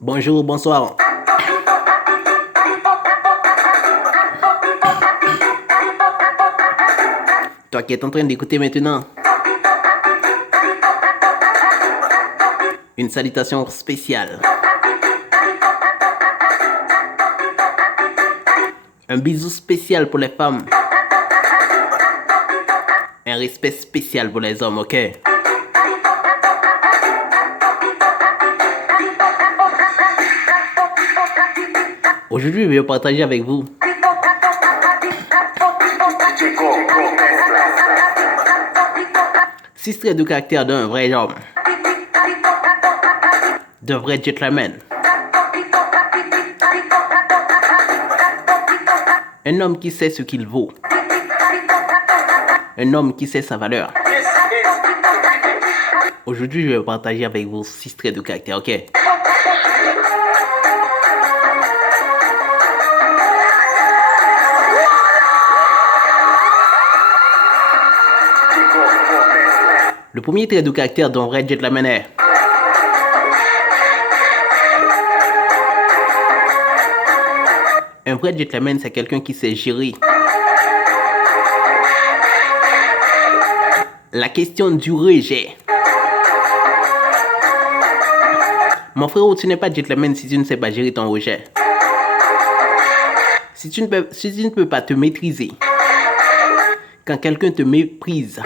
Bonjour, bonsoir. Toi qui es en train d'écouter maintenant, une salutation spéciale. Un bisou spécial pour les femmes. Un respect spécial pour les hommes, ok? Aujourd'hui, je vais partager avec vous six traits de caractère d'un vrai homme, d'un vrai gentleman. Un homme qui sait ce qu'il vaut. Un homme qui sait sa valeur. Aujourd'hui, je vais partager avec vous six traits de caractère, ok? Le premier trait de caractère d'un vrai gentleman est un vrai gentleman, c'est quelqu'un qui sait gérer la question du rejet. Mon frérot, tu n'es pas gentleman si tu ne sais pas gérer ton rejet. Si tu ne peux pas te maîtriser quand quelqu'un te méprise,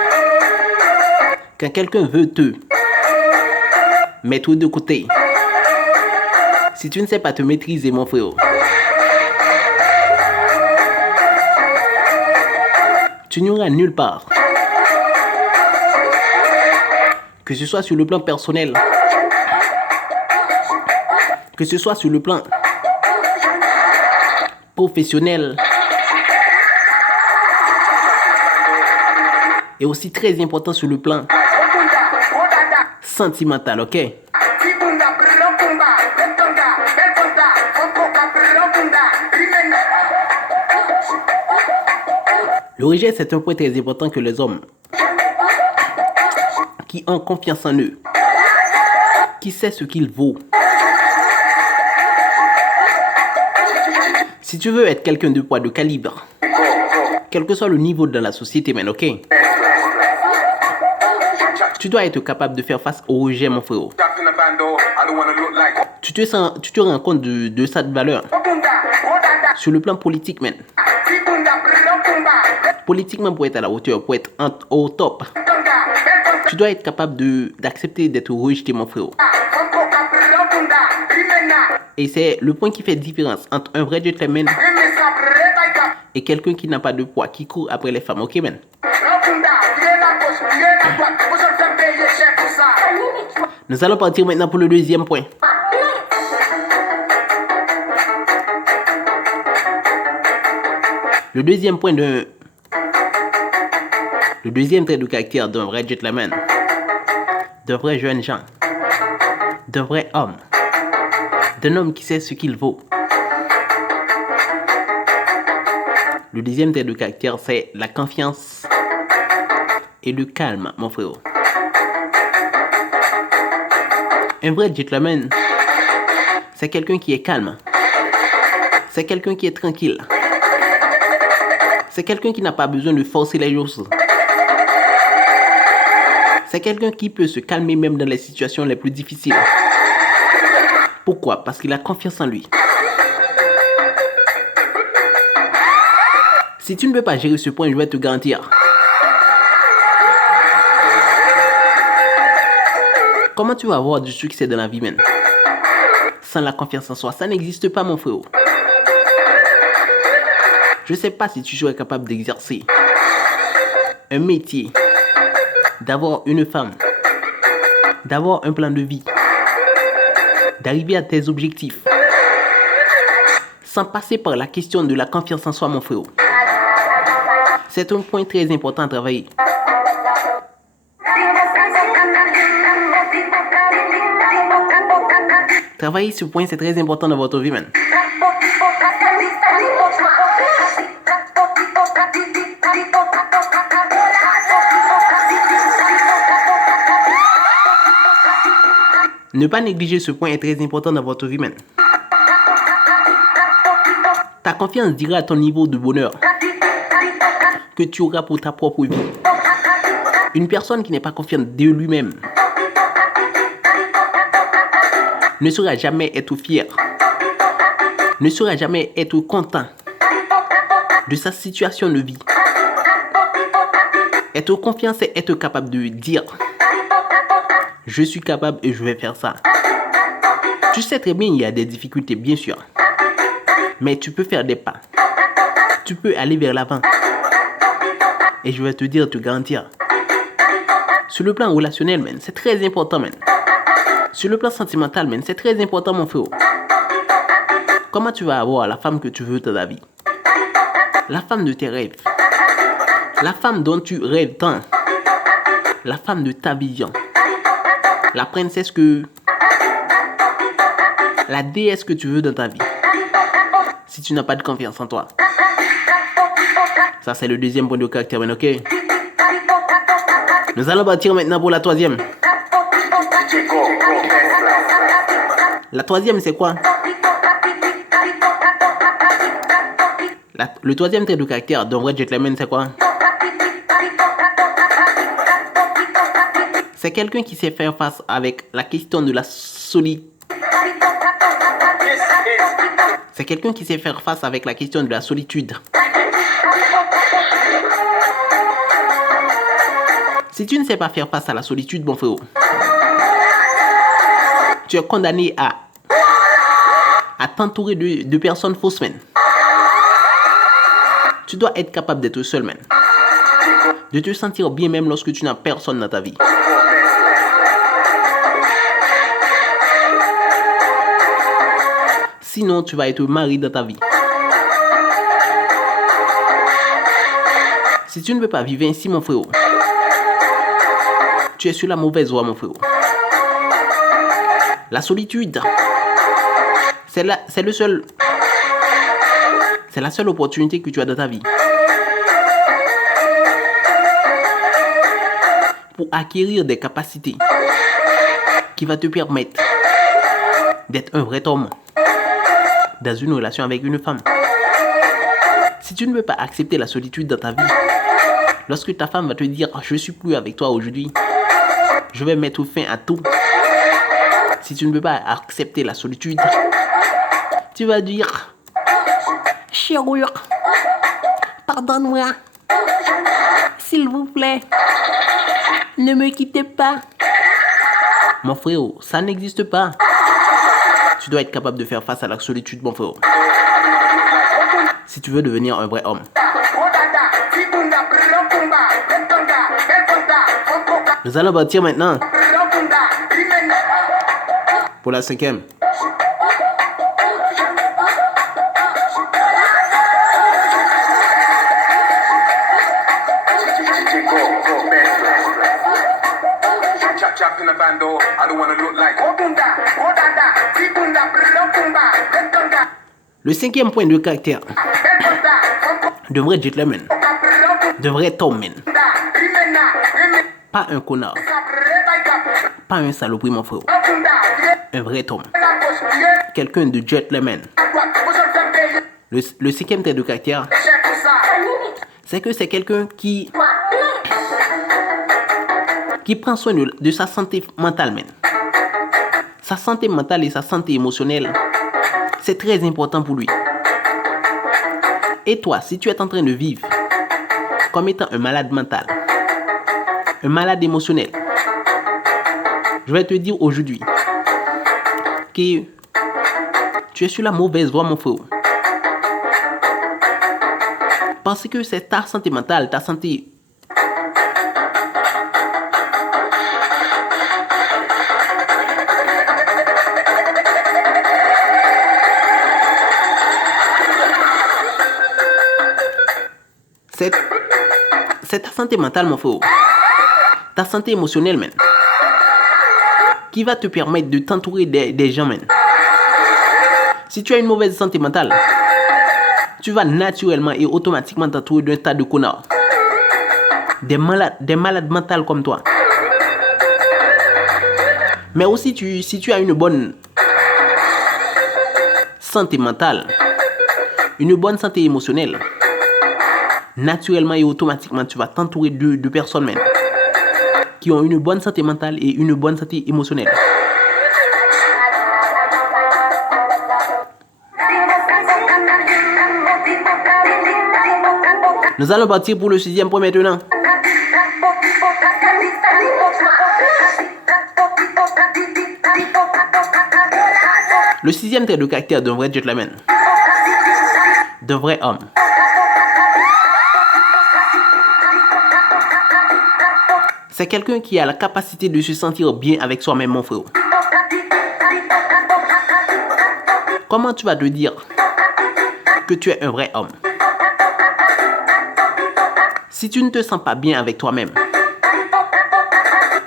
quand quelqu'un veut te mettre de côté, si tu ne sais pas te maîtriser, mon frérot, tu n'iras nulle part. Que ce soit sur le plan personnel, que ce soit sur le plan professionnel, et aussi très important sur le plan sentimental, ok? Le rejet, c'est un point très important que les hommes qui ont confiance en eux, qui savent ce qu'il vaut. Si tu veux être quelqu'un de poids, de calibre, quel que soit le niveau dans la société, man, ok? Tu dois être capable de faire face au rejet, mon frérot. Tu te rends compte de cette valeur sur le plan politique, man. Politiquement, pour être à la hauteur, pour être au top, tu dois être capable d'accepter d'être rejeté, mon frérot. Et c'est le point qui fait différence entre un vrai gentleman et quelqu'un qui n'a pas de poids, qui court après les femmes, ok, man? Nous allons partir maintenant pour le deuxième point. Le deuxième trait de caractère d'un vrai gentleman, d'un vrai jeune gens, d'un vrai homme, d'un homme qui sait ce qu'il vaut. Le deuxième trait de caractère, c'est la confiance et le calme, mon frérot. Un vrai gentleman, c'est quelqu'un qui est calme. C'est quelqu'un qui est tranquille. C'est quelqu'un qui n'a pas besoin de forcer les choses. C'est quelqu'un qui peut se calmer même dans les situations les plus difficiles. Pourquoi? Parce qu'il a confiance en lui. Si tu ne peux pas gérer ce point, je vais te garantir. Comment tu vas avoir du succès dans la vie, man? Sans la confiance en soi, ça n'existe pas, mon frérot. Je ne sais pas si tu serais capable d'exercer un métier, d'avoir une femme, d'avoir un plan de vie, d'arriver à tes objectifs, sans passer par la question de la confiance en soi, mon frérot. C'est un point très important à travailler. Travailler ce point, c'est très important dans votre vie, man. Ne pas négliger ce point est très important dans votre vie, man. Ta confiance dira à ton niveau de bonheur que tu auras pour ta propre vie. Une personne qui n'est pas confiante de lui-même ne saura jamais être fier, ne saura jamais être content de sa situation de vie. Être confiant, c'est être capable de dire « Je suis capable et je vais faire ça ». Tu sais très bien, il y a des difficultés, bien sûr. Mais tu peux faire des pas. Tu peux aller vers l'avant. Et je vais te garantir. Sur le plan relationnel, man, c'est très important, man. Sur le plan sentimental, man, c'est très important, mon frère. Comment tu vas avoir la femme que tu veux dans ta vie? La femme de tes rêves. La femme dont tu rêves tant. La femme de ta vision. La princesse la déesse que tu veux dans ta vie. Si tu n'as pas de confiance en toi. Ça, c'est le deuxième point de caractère, man, ok? Nous allons partir maintenant pour la troisième. La troisième, c'est quoi? Le troisième trait de caractère d'un vrai gentleman, c'est quoi? C'est quelqu'un qui sait faire face avec la question de la solitude. C'est quelqu'un qui sait faire face avec la question de la solitude. Si tu ne sais pas faire face à la solitude, mon frère, tu es condamné à t'entourer de personnes fausses, man. Tu dois être capable d'être seul, man. De te sentir bien même lorsque tu n'as personne dans ta vie. Sinon, tu vas être marié dans ta vie. Si tu ne veux pas vivre ainsi, mon frère, tu es sur la mauvaise voie, mon frère. La solitude, c'est la seule opportunité que tu as dans ta vie pour acquérir des capacités qui vont te permettre d'être un vrai homme dans une relation avec une femme. Si tu ne veux pas accepter la solitude dans ta vie, lorsque ta femme va te dire « Je ne suis plus avec toi aujourd'hui, je vais mettre fin à tout », si tu ne veux pas accepter la solitude, tu vas dire « Chérie, pardonne-moi, s'il vous plaît, ne me quittez pas. » Mon frère, ça n'existe pas. Tu dois être capable de faire face à la solitude, mon frère. Si tu veux devenir un vrai homme. Nous allons partir maintenant pour la cinquième. Le cinquième point de caractère de vrai gentleman, de vrai homme, pas un connard, pas un saloperie, mon frère, un vrai homme, quelqu'un de gentleman. Le cinquième trait de caractère, c'est que c'est quelqu'un qui prend soin de sa santé mentale, man. Sa santé mentale et sa santé émotionnelle, c'est très important pour lui. Et toi, si tu es en train de vivre comme étant un malade mental, un malade émotionnel, je vais te dire aujourd'hui que tu es sur la mauvaise voie, mon frère. Parce que c'est ta santé mentale, ta santé c'est ta santé mentale, mon frère. Ta santé émotionnelle, man. Qui va te permettre de t'entourer des gens, man. Si tu as une mauvaise santé mentale, tu vas naturellement et automatiquement t'entourer d'un tas de connards. Des malades mentales comme toi. Mais aussi, si tu as une bonne santé mentale, une bonne santé émotionnelle, naturellement et automatiquement, tu vas t'entourer de personnes même qui ont une bonne santé mentale et une bonne santé émotionnelle. Nous allons partir pour le 6e point maintenant. Le 6e trait de caractère d'un vrai gentleman, d'un vrai homme. C'est quelqu'un qui a la capacité de se sentir bien avec soi-même, mon frère. Comment tu vas te dire que tu es un vrai homme si tu ne te sens pas bien avec toi-même?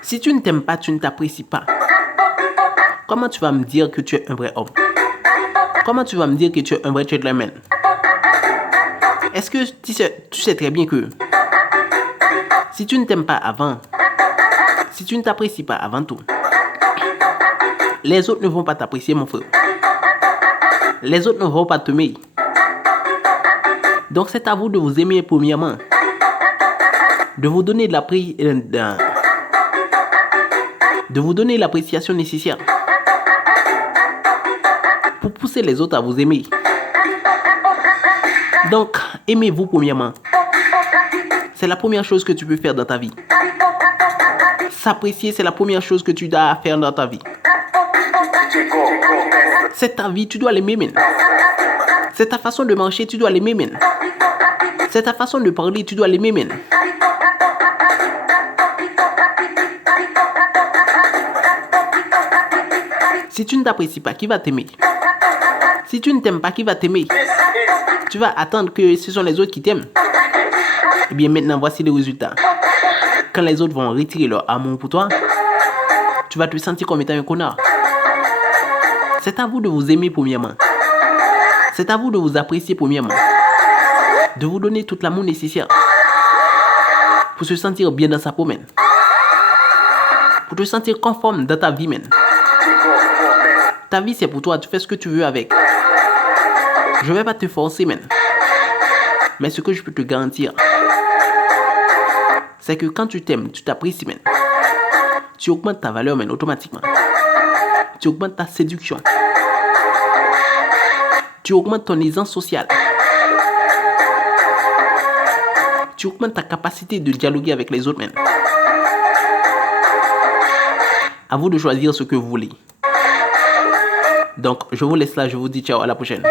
Si tu ne t'aimes pas, tu ne t'apprécies pas. Comment tu vas me dire que tu es un vrai homme? Comment tu vas me dire que tu es un vrai gentleman? Est-ce que tu sais très bien que si tu ne t'aimes pas avant, si tu ne t'apprécies pas avant tout, les autres ne vont pas t'apprécier, mon frère. Les autres ne vont pas t'aimer. Donc c'est à vous de vous aimer premièrement, de vous donner de vous donner l'appréciation nécessaire pour pousser les autres à vous aimer. Donc, aimez-vous premièrement. C'est la première chose que tu peux faire dans ta vie. S'apprécier, c'est la première chose que tu dois faire dans ta vie. C'est ta vie, tu dois l'aimer, man. C'est ta façon de marcher, tu dois l'aimer, man. C'est ta façon de parler, tu dois l'aimer, man. Si tu ne t'apprécies pas, qui va t'aimer? Si tu ne t'aimes pas, qui va t'aimer? Tu vas attendre que ce sont les autres qui t'aiment. Eh bien maintenant, voici les résultats. Quand les autres vont retirer leur amour pour toi, tu vas te sentir comme étant un connard. C'est à vous de vous aimer premièrement. C'est à vous de vous apprécier premièrement. De vous donner tout l'amour nécessaire pour se sentir bien dans sa peau, man. Pour te sentir conforme dans ta vie, man. Ta vie, c'est pour toi. Tu fais ce que tu veux avec. Je vais pas te forcer, man. Mais ce que je peux te garantir, c'est que quand tu t'aimes, tu t'apprécies, man, tu augmentes ta valeur, man, automatiquement. Tu augmentes ta séduction. Tu augmentes ton aisance sociale. Tu augmentes ta capacité de dialoguer avec les autres, man. À vous de choisir ce que vous voulez. Donc, je vous laisse là. Je vous dis ciao, à la prochaine.